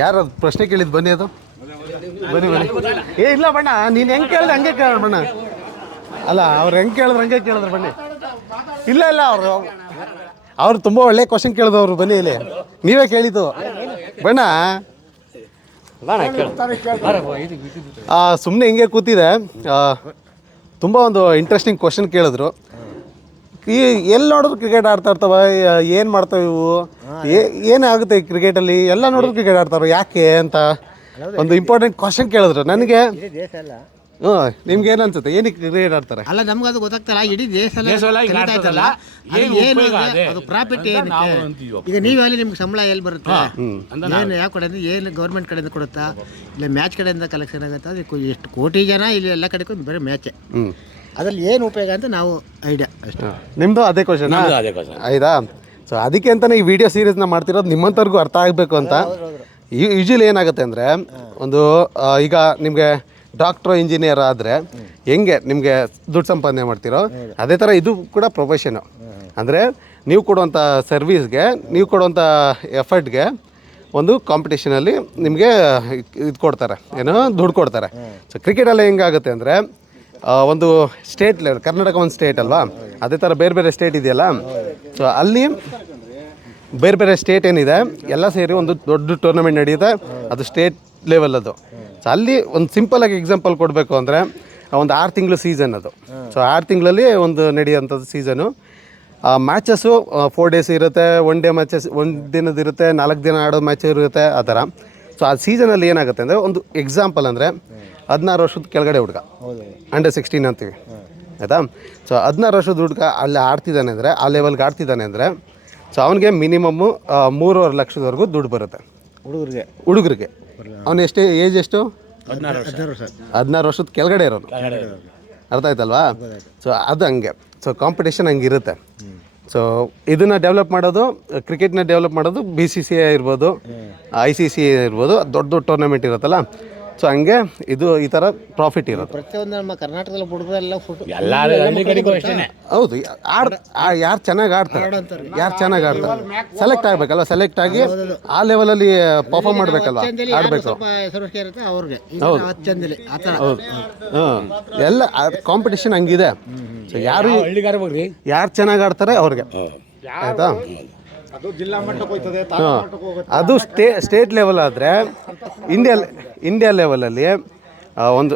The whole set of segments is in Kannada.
ಯಾರು ಅದು ಪ್ರಶ್ನೆ ಕೇಳಿದ್ದು? ಬನ್ನಿ, ಅದು ಬನ್ನಿ ಬನ್ನಿ. ಏ ಇಲ್ಲ ಬಣ್ಣ, ನೀನು ಹೆಂಗೆ ಕೇಳಿದ್ರೆ ಹಂಗೆ ಕೇಳ ಬಣ್ಣ. ಅಲ್ಲ, ಅವ್ರು ಹೆಂಗೆ ಕೇಳಿದ್ರೆ ಹಂಗೆ ಕೇಳಿದ್ರು. ಬನ್ನಿ. ಇಲ್ಲ ಇಲ್ಲ, ಅವ್ರು ತುಂಬ ಒಳ್ಳೆ ಕ್ವಶನ್ ಕೇಳಿದವರು. ಬನ್ನಿ ಇಲ್ಲಿ, ನೀವೇ ಕೇಳಿದ್ದು ಬಣ್ಣ. ಸುಮ್ಮನೆ ಹಿಂಗೆ ಕೂತಿದೆ. ತುಂಬ ಒಂದು ಇಂಟ್ರೆಸ್ಟಿಂಗ್ ಕ್ವಶನ್ ಕೇಳಿದ್ರು. ಎಲ್ಲಿ ನೋಡಿದ್ರು ಕ್ರಿಕೆಟ್ ಆಡ್ತಾ ಇರ್ತವೆ, ಏನು ಮಾಡ್ತಾವೆ ಇವು, ಏನಾಗುತ್ತೆ ಈ ಕ್ರಿಕೆಟಲ್ಲಿ, ಎಲ್ಲ ನೋಡಿದ್ರು ಕ್ರಿಕೆಟ್ ಆಡ್ತಾವೆ ಯಾಕೆ ಅಂತ ಒಂದು ಇಂಪಾರ್ಟೆಂಟ್ ಕ್ವಶನ್ ಕೇಳಿದ್ರು ನನಗೆ. ನಿಮ್ಗೆ ಏನು ಅನ್ಸುತ್ತೆ, ಏನಕ್ಕೆ ಕ್ರಿಕೆಟ್ ಆಡ್ತಾರೆ? ಅಲ್ಲ, ನಮ್ಗೆ ಅದು ಗೊತ್ತಾಗ್ತಲ್ಲ. ಇಡೀ ದೇಶ ಅದು ಪ್ರಾಫಿಟ್ ಏನಕ್ಕೆ? ಈಗ ನೀವು ಹೇಳಿ, ನಿಮ್ಗೆ ಸಂಬಳ ಎಲ್ಲಿ ಬರುತ್ತೆ, ಏನು ಯಾವ ಕಡೆಯಿಂದ, ಏನು ಗೌರ್ಮೆಂಟ್ ಕಡೆಯಿಂದ ಕೊಡುತ್ತಾ, ಇಲ್ಲ ಮ್ಯಾಚ್ ಕಡೆಯಿಂದ ಕಲೆಕ್ಷನ್ ಆಗುತ್ತಾ? ಅದಕ್ಕೆ ಎಷ್ಟು ಕೋಟಿ ಜನ ಇಲ್ಲಿ ಎಲ್ಲ ಕಡೆಗೂ ಬರೀ ಮ್ಯಾಚೆ. ಅದ್ರಲ್ಲಿ ಏನು ಉಪಯೋಗ ಅಂತ ನಾವು ಐಡಿಯಾ ಅಷ್ಟೇ. ನಿಮ್ಮದು ಅದೇ ಕ್ವಶನ್ ಆಯ್ತಾ? ಸೊ ಅದಕ್ಕೆ ಅಂತಲೇ ಈ ವಿಡಿಯೋ ಸೀರೀಸ್ನ ಮಾಡ್ತಿರೋದು, ನಿಮ್ಮಂಥವ್ರಿಗೂ ಅರ್ಥ ಆಗಬೇಕು ಅಂತ. ಯೂಶ್ವಲಿ ಏನಾಗುತ್ತೆ ಅಂದರೆ, ಒಂದು ಈಗ ನಿಮಗೆ ಡಾಕ್ಟ್ರು ಇಂಜಿನಿಯರ್ ಆದರೆ ಹೆಂಗೆ ನಿಮಗೆ ದುಡ್ಡು ಸಂಪಾದನೆ ಮಾಡ್ತೀರೋ, ಅದೇ ಥರ ಇದು ಕೂಡ ಪ್ರೊಫೆಷನು. ಅಂದರೆ ನೀವು ಕೊಡುವಂಥ ಸರ್ವೀಸ್ಗೆ, ನೀವು ಕೊಡುವಂಥ ಎಫರ್ಟ್ಗೆ ಒಂದು ಕಾಂಪಿಟೇಷನಲ್ಲಿ ನಿಮಗೆ ಇದು ಕೊಡ್ತಾರೆ, ಏನೋ ದುಡ್ಡು ಕೊಡ್ತಾರೆ. ಸೊ ಕ್ರಿಕೆಟಲ್ಲಿ ಹೆಂಗಾಗುತ್ತೆ ಅಂದರೆ, ಒಂದು ಸ್ಟೇಟ್ ಲೆವೆಲ್, ಕರ್ನಾಟಕ ಒಂದು ಸ್ಟೇಟ್ ಅಲ್ವಾ, ಅದೇ ಥರ ಬೇರೆ ಬೇರೆ ಸ್ಟೇಟ್ ಇದೆಯಲ್ಲ. ಸೊ ಅಲ್ಲಿ ಬೇರೆ ಬೇರೆ ಸ್ಟೇಟ್ ಏನಿದೆ ಎಲ್ಲ ಸೇರಿ ಒಂದು ದೊಡ್ಡ ಟೂರ್ನಮೆಂಟ್ ನಡೆಯುತ್ತೆ, ಅದು ಸ್ಟೇಟ್ ಲೆವೆಲ್ ಅದು. ಸೊ ಅಲ್ಲಿ ಒಂದು ಸಿಂಪಲಾಗಿ ಎಕ್ಸಾಂಪಲ್ ಕೊಡಬೇಕು ಅಂದರೆ, ಒಂದು 6 ತಿಂಗಳು ಸೀಸನ್ ಅದು. ಸೊ 6 ತಿಂಗಳಲ್ಲಿ ಒಂದು ನಡೆಯೋಂಥದ್ದು ಸೀಸನು. ಮ್ಯಾಚಸ್ಸು 4 ಡೇಸ್ ಇರುತ್ತೆ, 1 ಡೇ ಮ್ಯಾಚಸ್, 1 ದಿನದ ಇರುತ್ತೆ, 4 ದಿನ ಆಡೋ ಮ್ಯಾಚ್ ಇರುತ್ತೆ, ಆ ಥರ. ಸೊ ಆ ಸೀಸನಲ್ಲಿ ಏನಾಗುತ್ತೆ ಅಂದರೆ, ಒಂದು ಎಕ್ಸಾಂಪಲ್ ಅಂದರೆ 16 ವರ್ಷದ ಕೆಳಗಡೆ ಹುಡುಗ, ಅಂಡರ್ 16 ಅಂತೀವಿ ಆಯಿತಾ. ಸೊ 16 ವರ್ಷದ ಹುಡುಗ ಅಲ್ಲಿ ಆಡ್ತಿದ್ದಾನೆ ಅಂದರೆ, ಆ ಲೆವೆಲ್ಗೆ ಆಡ್ತಿದ್ದಾನೆ ಅಂದರೆ, ಸೊ ಅವನಿಗೆ ಮಿನಿಮಮ್ಮು 3.5 ಲಕ್ಷದವರೆಗೂ ದುಡ್ಡು ಬರುತ್ತೆ ಹುಡುಗರಿಗೆ. ಅವನು ಎಷ್ಟೇ ಏಜ್ ಎಷ್ಟು? 16 ವರ್ಷದ ಕೆಳಗಡೆ ಇರೋನು. ಅರ್ಥ ಆಯ್ತಲ್ವಾ? ಸೊ ಅದು ಹಂಗೆ. ಸೊ ಕಾಂಪಿಟೇಷನ್ ಹಂಗಿರುತ್ತೆ. ಸೊ ಇದನ್ನು ಡೆವಲಪ್ ಮಾಡೋದು, ಕ್ರಿಕೆಟ್ನ ಡೆವಲಪ್ ಮಾಡೋದು BCCI ಇರ್ಬೋದು, ICC ಇರ್ಬೋದು, ದೊಡ್ಡ ದೊಡ್ಡ ಟೂರ್ನಮೆಂಟ್ ಇರುತ್ತಲ್ಲ. ಸೊ ಹಂಗೆ ಇದು ಈ ಥರ ಪ್ರಾಫಿಟ್ ಇರುತ್ತೆ. ಪ್ರತಿಯೊಂದು ನಮ್ಮ ಕರ್ನಾಟಕದಲ್ಲಿ ಹುಡುಗರೆಲ್ಲ ಹೌದು. ಯಾರು ಚೆನ್ನಾಗಿ ಆಡ್ತಾರೆ, ಯಾರು ಚೆನ್ನಾಗಿ ಆಡ್ತಾರೆ, ಸೆಲೆಕ್ಟ್ ಆಗಬೇಕಲ್ಲ, ಸೆಲೆಕ್ಟ್ ಆಗಿ ಆ ಲೆವೆಲಲ್ಲಿ ಪರ್ಫಾರ್ಮ್ ಮಾಡಬೇಕಲ್ಲ, ಆಡಬೇಕು. ಹೌದು ಎಲ್ಲ ಕಾಂಪಿಟೇಷನ್ ಹಂಗಿದೆ. ಸೊ ಯಾರು ಚೆನ್ನಾಗಿ ಆಡ್ತಾರೆ ಅವ್ರಿಗೆ, ಆಯಿತಾ? ಅದು ಸ್ಟೇಟ್ ಲೆವೆಲ್ ಆದರೆ, ಇಂಡಿಯಾ ಲೆವೆಲಲ್ಲಿ ಒಂದು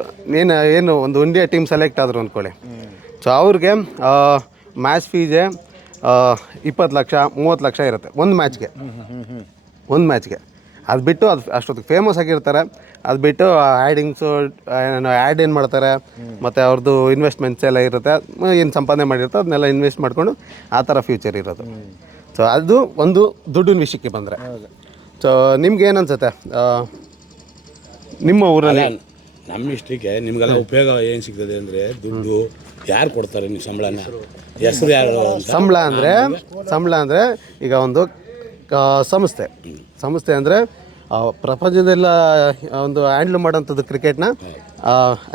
ಏನು ಒಂದು ಇಂಡಿಯಾ ಟೀಮ್ ಸೆಲೆಕ್ಟ್ ಆದರು ಅಂದ್ಕೊಳ್ಳಿ. ಸೊ ಅವ್ರಿಗೆ ಮ್ಯಾಚ್ ಫೀಸೇ 20 ಲಕ್ಷ 30 ಲಕ್ಷ ಇರುತ್ತೆ ಒಂದು ಮ್ಯಾಚ್ಗೆ. ಅದು ಬಿಟ್ಟು ಅದು ಅಷ್ಟೊತ್ತಿಗೆ ಫೇಮಸ್ ಆಗಿರ್ತಾರೆ. ಅದು ಬಿಟ್ಟು ಆ್ಯಡಿಂಗ್ಸು ಆ್ಯಡ್ ಏನು ಮಾಡ್ತಾರೆ, ಮತ್ತು ಅವ್ರದ್ದು ಇನ್ವೆಸ್ಟ್ಮೆಂಟ್ಸ್ ಎಲ್ಲ ಇರುತ್ತೆ, ಏನು ಸಂಪಾದನೆ ಮಾಡಿರ್ತಾರೆ ಅದನ್ನೆಲ್ಲ ಇನ್ವೆಸ್ಟ್ ಮಾಡಿಕೊಂಡು ಆ ಥರ ಫ್ಯೂಚರ್ ಇರೋದು. ಸೊ ಅದು ಒಂದು ದುಡ್ಡಿನ ವಿಷಯಕ್ಕೆ ಬಂದರೆ. ಸೊ ನಿಮ್ಗೆ ಏನು ಅನ್ಸುತ್ತೆ, ನಿಮ್ಮ ಊರಲ್ಲಿ ನಮ್ಮ ಇಷ್ಟಕ್ಕೆ ನಿಮಗೆಲ್ಲ ಉಪಯೋಗ ಏನು ಸಿಗ್ತದೆ ಅಂದರೆ, ದುಡ್ಡು ಯಾರು ಕೊಡ್ತಾರೆ? ನೀವು ಸಂಬಳನ ಹೆಸರು ಯಾರು? ಸಂಬಳ ಅಂದರೆ ಈಗ ಒಂದು ಸಂಸ್ಥೆ ಅಂದರೆ ಪ್ರಪಂಚದೆಲ್ಲ ಒಂದು ಹ್ಯಾಂಡ್ಲ್ ಮಾಡೋಂಥದ್ದು ಕ್ರಿಕೆಟ್ನ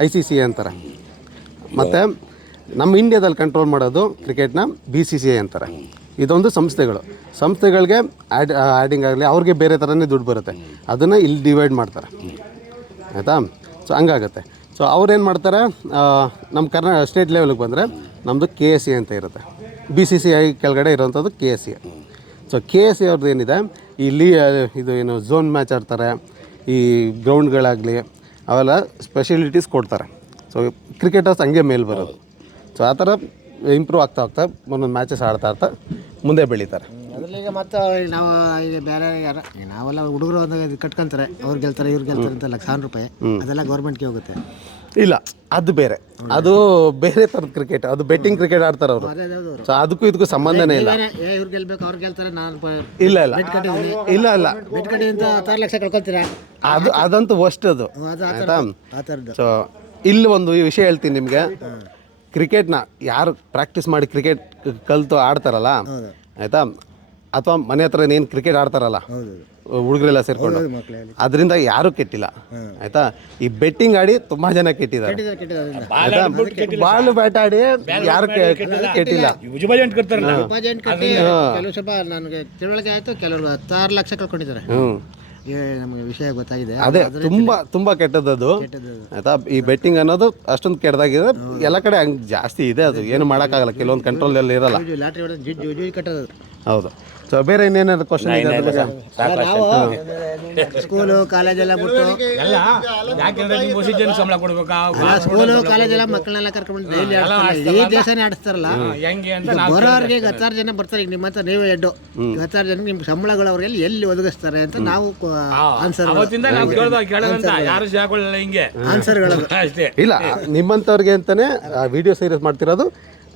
ICC ಅಂತಾರೆ. ಮತ್ತು ನಮ್ಮ ಇಂಡಿಯಾದಲ್ಲಿ ಕಂಟ್ರೋಲ್ ಮಾಡೋದು ಕ್ರಿಕೆಟ್ನ BCCI ಅಂತಾರೆ. ಇದೊಂದು ಸಂಸ್ಥೆಗಳಿಗೆ ಆ್ಯಡಿಂಗ್ ಆಗಲಿ, ಅವ್ರಿಗೆ ಬೇರೆ ಥರನೇ ದುಡ್ಡು ಬರುತ್ತೆ, ಅದನ್ನು ಇಲ್ಲಿ ಡಿವೈಡ್ ಮಾಡ್ತಾರೆ, ಆಯಿತಾ? ಸೊ ಹಂಗಾಗುತ್ತೆ. ಸೊ ಅವ್ರೇನು ಮಾಡ್ತಾರೆ, ನಮ್ಮ ಸ್ಟೇಟ್ ಲೆವೆಲ್ಗೆ ಬಂದರೆ ನಮ್ಮದು KSE ಅಂತ ಇರುತ್ತೆ, BCCI ಕೆಳಗಡೆ ಇರೋವಂಥದ್ದು KSE. ಸೊ KSE ಅವ್ರದ್ದು ಏನಿದೆ, ಇಲ್ಲಿ ಇದು ಏನು ಝೋನ್ ಮ್ಯಾಚ್ ಆಡ್ತಾರೆ, ಈ ಗ್ರೌಂಡ್ಗಳಾಗಲಿ ಅವೆಲ್ಲ ಸ್ಪೆಷಲಿಟೀಸ್ ಕೊಡ್ತಾರೆ. ಸೊ ಕ್ರಿಕೆಟರ್ಸ್ ಹಂಗೆ ಮೇಲೆ ಬರೋದು. ಸೊ ಆ ಥರ ಇಂಪ್ರೂವ್ ಆಗ್ತಾ ಒಂದೊಂದು ಮ್ಯಾಚಸ್ ಆಡ್ತಾ ಮುಂದೆ ಬೆಳೀತಾರೆ. ಅದರಲ್ಲಿ ಈಗ ಮತ್ತು ನಾವು ಈಗ ಬೇರೆ ನಾವೆಲ್ಲ ಹುಡುಗರು ಒಂದು ಕಟ್ಕೊಂತಾರೆ, ಅವ್ರು ಗೆಲ್ತಾರೆ ಇವ್ರು ಗೆಲ್ತಾರೆ ಅಂತ ಲಕ್ಷಾನು ರೂಪಾಯಿ, ಅದೆಲ್ಲ ಗೌರ್ಮೆಂಟ್ಗೆ ಹೋಗುತ್ತೆ. ಇಲ್ಲ, ಅದು ಬೇರೆ ಥರದ ಕ್ರಿಕೆಟ್, ಅದು ಬೆಟ್ಟಿಂಗ್ ಕ್ರಿಕೆಟ್ ಆಡ್ತಾರೆ ಅವರು. ಸೊ ಅದಕ್ಕೂ ಇದಕ್ಕೂ ಸಂಬಂಧನೇ ಇಲ್ಲ. ಇವ್ರು ಗೆಲ್ಬೇಕು, ಅವ್ರು ಗೆಲ್ತಾರೆ, ನಾನು ಇಲ್ಲ ಬೆಟ್ ಕಟ್ಟಿ ಅಂತ 6 ಲಕ್ಷ ಕಳ್ಕೊಳ್ತೀರಾ, ಅದಂತೂ ವರ್ಸ್ಟ್ ಅದು, ಆಯಿತಾ? ಸೊ ಇಲ್ಲಿ ಒಂದು ವಿಷಯ ಹೇಳ್ತೀನಿ ನಿಮಗೆ. ಕ್ರಿಕೆಟ್ನ ಯಾರು ಪ್ರಾಕ್ಟೀಸ್ ಮಾಡಿ ಕ್ರಿಕೆಟ್ ಕಲಿತು ಆಡ್ತಾರಲ್ಲ, ಆಯಿತಾ, ಅಥವಾ ಮನೆ ಹತ್ರ ಏನು ಕ್ರಿಕೆಟ್ ಆಡ್ತಾರಲ್ಲ ಹುಡುಗರೆಲ್ಲ ಸೇರಿಕೊಂಡು, ಅದರಿಂದ ಯಾರೂ ಕೆಟ್ಟಿಲ್ಲ, ಆಯಿತಾ? ಈ ಬೆಟ್ಟಿಂಗ್ ಆಡಿ ತುಂಬ ಜನ ಕೆಟ್ಟಿದ್ದಾರೆ, ಬಾಲ್ ಬ್ಯಾಟ್ ಆಡಿ ಯಾರು ಕೆಟ್ಟಿಲ್ಲ. ಕೆಲವು ಸ್ವಲ್ಪ ನನಗೆ ತಿಳುವಳಿಕೆ ಆಯಿತು, ಕೆಲವರು 16 ಲಕ್ಷ ಕಳ್ಕೊಂಡಿದ್ದಾರೆ. ನಮಗೆ ವಿಷಯ ಗೊತ್ತಾಗಿದೆ. ಅದೇ ತುಂಬ ಕೆಟ್ಟದ್ದು ಆಯ್ತಾ. ಈ ಬೆಟ್ಟಿಂಗ್ ಅನ್ನೋದು ಅಷ್ಟೊಂದು ಕೆಟ್ಟದಾಗಿದೆ, ಎಲ್ಲ ಕಡೆ ಹಂಗೆ ಜಾಸ್ತಿ ಇದೆ. ಅದು ಏನು ಮಾಡೋಕ್ಕಾಗಲ್ಲ, ಕೆಲವೊಂದು ಕಂಟ್ರೋಲಲ್ಲಿ ಇರಲ್ಲ. ಲಾಟ್ರಿ ಹೊಡೆದು ಜುಜು ಕಟ್ಟೋದು. ಹೌದು. ಸೊ ಬೇರೆ ಇನ್ನೇನಾದ್ರು ಕ್ವಶನ್ ಇದೆ ಅದ್ರ ಬಗ್ಗೆ? ನಾವು ಸ್ಕೂಲು ಕಾಲೇಜೆಲ್ಲ ಬಿಟ್ಟು ಸಂಬಳ ಕೊಡ್ಬೇಕಾ? ಸ್ಕೂಲು ಕಾಲೇಜೆಲ್ಲ ಮಕ್ಕಳನ್ನೆಲ್ಲ ಕರ್ಕೊಂಡು ಡೈಲಿ ಇಡೀ ದೇಶನೇ ಆಡಿಸ್ತಾರಲ್ಲ. ಬರೋರಿಗೆ 10,000 ಜನ ಬರ್ತಾರೆ. ಈಗ ನಿಮ್ಮ ಹತ್ರ ನೀವೇ ಎಡ್ಡು 10,000 ಜನ ನಿಮ್ಮ ಸಂಬಳಗಳು ಅವ್ರಿಗೆ ಎಲ್ಲಿ ಒದಗಿಸ್ತಾರೆ ಅಂತ ನಾವು ಆನ್ಸರ್ಗಳು ಇಲ್ಲ, ನಿಮ್ಮಂಥವ್ರಿಗೆ ಅಂತಾನೆ ವಿಡಿಯೋ ಸೀರೀಸ್ ಮಾಡ್ತಿರೋದು.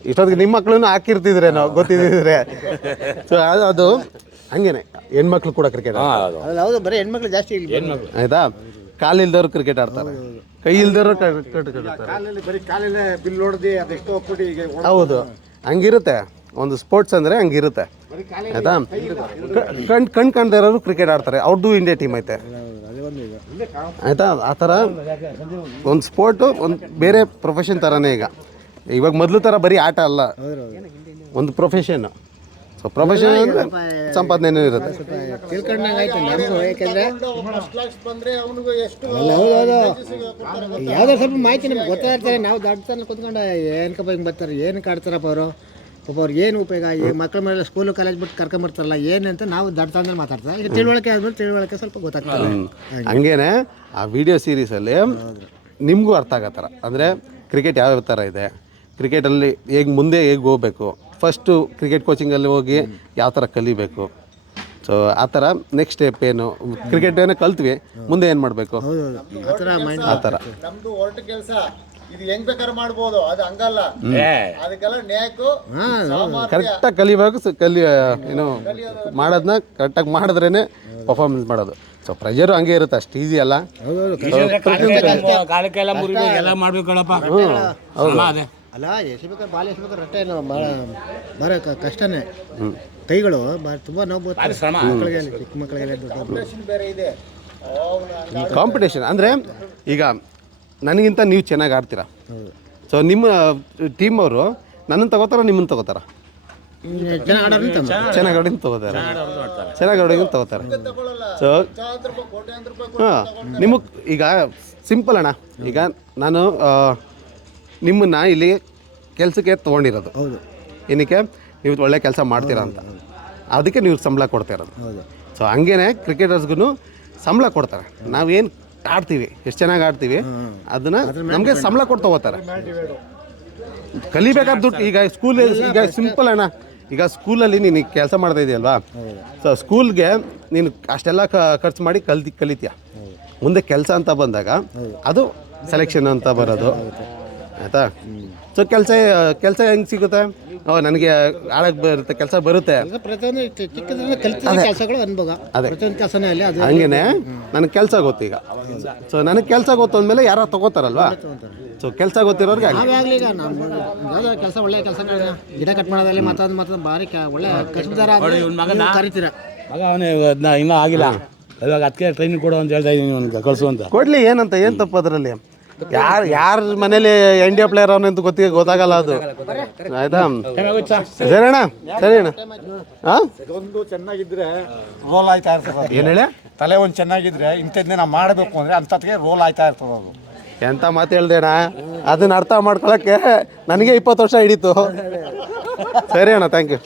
ಇಷ್ಟೊತ್ತಿಗೆ ನಿಮ್ಮ ಮಕ್ಕಳನ್ನು ಹಾಕಿರ್ತಿದ್ರೆ ನಾವು ಗೊತ್ತಿದ್ರೆ. ಸೊ ಅದು ಹಂಗೇನೆ ಹೆಣ್ಮಕ್ಳು ಕೂಡ ಕ್ರಿಕೆಟ್ ಹೌದು. ಬರೀ ಹೆಣ್ಮಕ್ಳು ಜಾಸ್ತಿ ಇಲ್ಲಿ ಆಯ್ತಾ. ಕಾಲಿಲ್ದವ್ರು ಕ್ರಿಕೆಟ್ ಆಡ್ತಾರೆ, ಕೈ ಇಲ್ದವ್ರು ಹೌದು. ಹಂಗಿರುತ್ತೆ ಒಂದು ಸ್ಪೋರ್ಟ್ಸ್ ಅಂದರೆ, ಹಂಗಿರುತ್ತೆ ಆಯ್ತಾ. ಕಣ್ ಕಾಣ್ದೇ ಇರೋರು ಕ್ರಿಕೆಟ್ ಆಡ್ತಾರೆ, ಅವ್ರದ್ದು ಇಂಡಿಯಾ ಟೀಮ್ ಐತೆ ಆಯ್ತಾ. ಆ ಥರ ಒಂದು ಸ್ಪೋರ್ಟು ಒಂದು ಬೇರೆ ಪ್ರೊಫೆಷನ್ ಥರನೇ. ಇವಾಗ ಮೊದಲು ಥರ ಬರೀ ಆಟ ಅಲ್ಲ, ಒಂದು ಪ್ರೊಫೆಷನ್. ಸೊ ಪ್ರೊಫೆಷನ್ ಅಂದರೆ ಸಂಪಾದನೆ ಇರುತ್ತೆ. ತಿಳ್ಕೊಂಡಂಗಾಯ್ತು ನಮಗೂ. ಯಾಕೆಂದರೆ ಯಾವುದೋ ಸ್ವಲ್ಪ ಮಾಹಿತಿ ನಮ್ಗೆ ಗೊತ್ತಾಗ್ತಾರೆ. ನಾವು ದಾಟ್ತಾನೆ ಕೂತ್ಕೊಂಡು ಏನಕ್ಕಪ್ಪ ಹಿಂಗೆ ಬರ್ತಾರೆ, ಏನಕ್ಕೆ ಆಡ್ತಾರಪ್ಪ ಅವರು, ಪಾಪ ಅವ್ರಿಗೆ ಏನು ಉಪಯೋಗ, ಈ ಮಕ್ಕಳ ಮೇಲೆ ಸ್ಕೂಲು ಕಾಲೇಜ್ ಬಿಟ್ಟು ಕರ್ಕೊಂಬರ್ತಾರಲ್ಲ ಏನು ಅಂತ ನಾವು ದಾಟ್ತಾಂದ್ರೆ ಮಾತಾಡ್ತಾರೆ. ಈಗ ತಿಳುವಳಿಕೆ ಆದ್ಮೇಲೆ ತಿಳುವಳಿಕೆ ಸ್ವಲ್ಪ ಗೊತ್ತಾಗ್ತದೆ. ಹಂಗೇನೆ ಆ ವಿಡಿಯೋ ಸೀರೀಸಲ್ಲಿ ನಿಮಗೂ ಅರ್ಥ ಆಗೋ ಥರ, ಅಂದರೆ ಕ್ರಿಕೆಟ್ ಯಾವ್ಯಾವ ಥರ ಇದೆ, ಕ್ರಿಕೆಟಲ್ಲಿ ಮುಂದೆ ಹೇಗೆ ಹೋಗಬೇಕು, ಫಸ್ಟು ಕ್ರಿಕೆಟ್ ಕೋಚಿಂಗಲ್ಲಿ ಹೋಗಿ ಯಾವ ಥರ ಕಲಿಬೇಕು. ಸೊ ಆ ಥರ ನೆಕ್ಸ್ಟ್ ಸ್ಟೆಪ್ ಏನು, ಕ್ರಿಕೆಟ್ ಏನೋ ಕಲ್ತ್ವಿ, ಮುಂದೆ ಏನು ಮಾಡಬೇಕು, ಆ ಥರ. ನಮ್ದು ಹೊರಟು ಕೆಲಸ ಇದು ಹೆಂಗ್ ಬೇಕಾದ್ರೆ ಮಾಡ್ಬೋದು, ಅದು ಹಂಗಲ್ಲ. ಅದಕ್ಕೆಲ್ಲ ನ್ಯಾಕು ಕರೆಕ್ಟಾಗಿ ಕಲಿಬೇಕು. ಏನು ಮಾಡೋದನ್ನ ಕರೆಕ್ಟಾಗಿ ಮಾಡಿದ್ರೇ ಪರ್ಫಾರ್ಮೆನ್ಸ್ ಮಾಡೋದು. ಸೊ ಪ್ರೆಷರು ಹಂಗೆ ಇರುತ್ತೆ, ಅಷ್ಟು ಈಸಿ ಅಲ್ಲ. ಕಾಲಕ್ಕೆಲ್ಲ ಮುರಿದು ಎಲ್ಲ ಮಾಡ್ಬೇಕಲ್ಲಪ್ಪ. ಅಲ್ಲ ಎಸ್ಬೇಕಾದ್ರೆ ಬಾಲ್ ಎಸ್ಬೇಕಾದ್ರೆ ರಟ್ಟೆ ಭಾಳ ಕಷ್ಟನೇ. ಕೈಗಳು ತುಂಬ ನೋವು ಮಕ್ಕಳಿಗೆ, ಚಿಕ್ಕ ಮಕ್ಕಳಿಗೆ ಬೇರೆ ಇದೆ. ಕಾಂಪಿಟೇಷನ್ ಅಂದರೆ ಈಗ ನನಗಿಂತ ನೀವು ಚೆನ್ನಾಗಿ ಆಡ್ತೀರಾ. ಸೊ ನಿಮ್ಮ ಟೀಮ್ ಅವರು ನನ್ನನ್ನು ತಗೋತಾರ, ನಿಮ್ಮನ್ನು ತಗೋತಾರ? ಚೆನ್ನಾಗಿ ಆಡೋದನ್ನ ತಗೋತಾರೆ, ಚೆನ್ನಾಗಿ ಆಡೋದನ್ನ ತಗೋತಾರೆ. ಸೊ ಹಾಂ, ನಿಮಗೆ ಈಗ ಸಿಂಪಲ್ ಅಣ್ಣ. ಈಗ ನಾನು ನಿಮ್ಮನ್ನು ಇಲ್ಲಿ ಕೆಲಸಕ್ಕೆ ತೊಗೊಂಡಿರೋದು ಏನಕ್ಕೆ, ನೀವು ಒಳ್ಳೆ ಕೆಲಸ ಮಾಡ್ತೀರಾ ಅಂತ, ಅದಕ್ಕೆ ನೀವು ಸಂಬಳ ಕೊಡ್ತಿರೋದು. ಸೊ ಹಂಗೇ ಕ್ರಿಕೆಟರ್ಸ್ಗೂ ಸಂಬಳ ಕೊಡ್ತಾರೆ. ನಾವೇನು ಆಡ್ತೀವಿ, ಎಷ್ಟು ಚೆನ್ನಾಗಿ ಆಡ್ತೀವಿ, ಅದನ್ನು ನಮಗೆ ಸಂಬಳ ಕೊಟ್ಟು ತಗೋತಾರೆ. ಕಲಿಬೇಕಾದ ದುಡ್ಡು ಈಗ ಈಗ ಸಿಂಪಲ್ ಅಣ್ಣ. ಈಗ ಸ್ಕೂಲಲ್ಲಿ ನೀನು ಕೆಲಸ ಮಾಡ್ತಾ ಇದೆಯಲ್ವಾ, ಸೊ ಸ್ಕೂಲ್ಗೆ ನೀನು ಅಷ್ಟೆಲ್ಲ ಖರ್ಚು ಮಾಡಿ ಕಲಿತೀಯ. ಮುಂದೆ ಕೆಲಸ ಅಂತ ಬಂದಾಗ ಅದು ಸೆಲೆಕ್ಷನ್ ಅಂತ ಬರೋದು ಆಯಿತಾ. ಸೊ ಕೆಲಸ ಹೆಂಗೆ ಸಿಗುತ್ತೆ, ನನಗೆ ಆಳಕ್ಕೆ ಬರುತ್ತೆ, ಕೆಲಸ ಬರುತ್ತೆ. ಹಂಗೇನೆ ನನಗೆ ಕೆಲಸ ಗೊತ್ತು. ಈಗ ಸೊ ನನಗೆ ಕೆಲಸ ಗೊತ್ತು ಅಂದಮೇಲೆ ಯಾರು ತಗೋತಾರಲ್ವಾ. ಸೊ ಕೆಲಸ ಗೊತ್ತಿರೋರಿಗೆ ಕೆಲಸ ಒಳ್ಳೆ ಕೆಲಸ, ಗಿಡ ಕಟ್ ಮಾಡೋದಲ್ಲಿ ಮತ್ತೊಂದು ಭಾರಿ ಒಳ್ಳೆ ಕಷ್ಟದಾರ ಕರಿತೀರ. ಮಗ ಅವನೇ ಇನ್ನೂ ಆಗಿಲ್ಲ, ಇವಾಗ ಅದಕ್ಕೆ ಟ್ರೈನಿಂಗ್ ಕೊಡು ಅಂತ ಹೇಳ್ತಾ ಇದ್ದೀನಿ, ಅವ್ನಿಗೆ ಕಳಿಸು ಅಂತ. ಕೊಡಲಿ, ಏನಂತ, ಏನು ತಪ್ಪು ಅದರಲ್ಲಿ? ಯಾರ ಮನೇಲಿ ಇಂಡಿಯಾ ಪ್ಲೇಯರ್ ಅವನಂತ ಗೊತ್ತಾಗಲ್ಲ ಅದು ಆಯ್ತಾ. ಸರಿ ಅಣ್ಣ, ಸರಿ ಅಣ್ಣ. ಹಾಂ, ಒಂದು ಚೆನ್ನಾಗಿದ್ರೆ ರೋಲ್ ಆಯ್ತಾ ಇರ್ತದೆ. ಏನು ಹೇಳಿ? ತಲೆ ಒಂದು ಚೆನ್ನಾಗಿದ್ರೆ ಇಂಥದ್ದೇ ನಾವು ಮಾಡಬೇಕು ಅಂದರೆ ಅಂಥದ್ಗೆ ರೋಲ್ ಆಯ್ತಾ ಇರ್ತದೆ. ಅದು ಎಂಥ ಮಾತು ಹೇಳ್ದೆ ಅಣ್ಣ, ಅದನ್ನ ಅರ್ಥ ಮಾಡ್ಕೊಳಕ್ಕೆ ನನಗೆ 20 ವರ್ಷ ಹಿಡೀತು. ಸರಿ ಅಣ್ಣ, ಥ್ಯಾಂಕ್ ಯು.